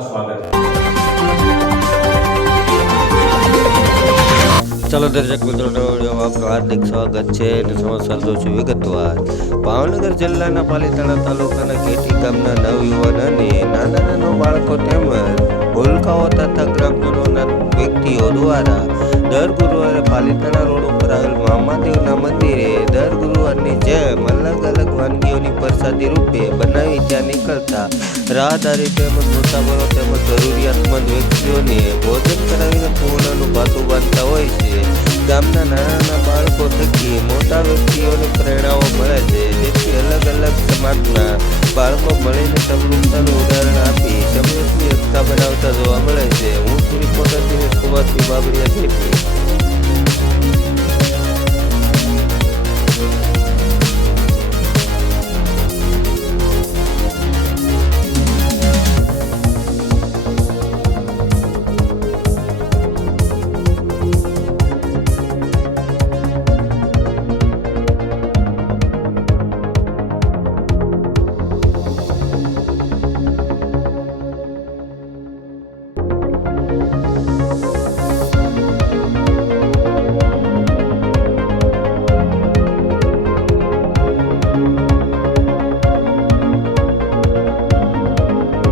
આપકા સ્વાગત है। ચાલો દર્શક મિત્રોનો વિડીયોમાં આપનું હાર્દિક સ્વાગત છે અને સમાચાર જોઉં છું વિગતવાર। ભાવનગર જિલ્લાના પાલીતાણા તાલુકાના કેટી ગામના નવયુવાન અને નાના બાળકો તેમજ ભૂલકાઓ તથા ગ્રામજનોના વ્યક્તિઓ દ્વારા દર ગુરુવારે પાલીતાણા રોડ ઉપર આવેલ મહાદેવના મંદિરે દર ગુરુવારની જેમ અલગ અલગ વાનગીઓની પ્રસાદી રૂપે બનાવી ત્યાં નીકળતા રાહદારી તેમજ મુસાફરો તેમજ જરૂરિયાતમંદ વ્યક્તિઓને ભોજન કરાવીને પૂર્ણનું ભાતું બાંધતા હોય છે। ગામના નાના બાળકો થકી મોટા વ્યક્તિઓને પ્રેરણાઓ મળે છે, જેથી અલગ અલગ સમાજના બાળકો મળીને સમૃદ્ધતાનું ઉદાહરણ આપી સમાજની એકતા બનાવતા જોવા મળે છે। હું છું રિપોર્ટર દિનેશ કુમાર બાબરિયા જેથી।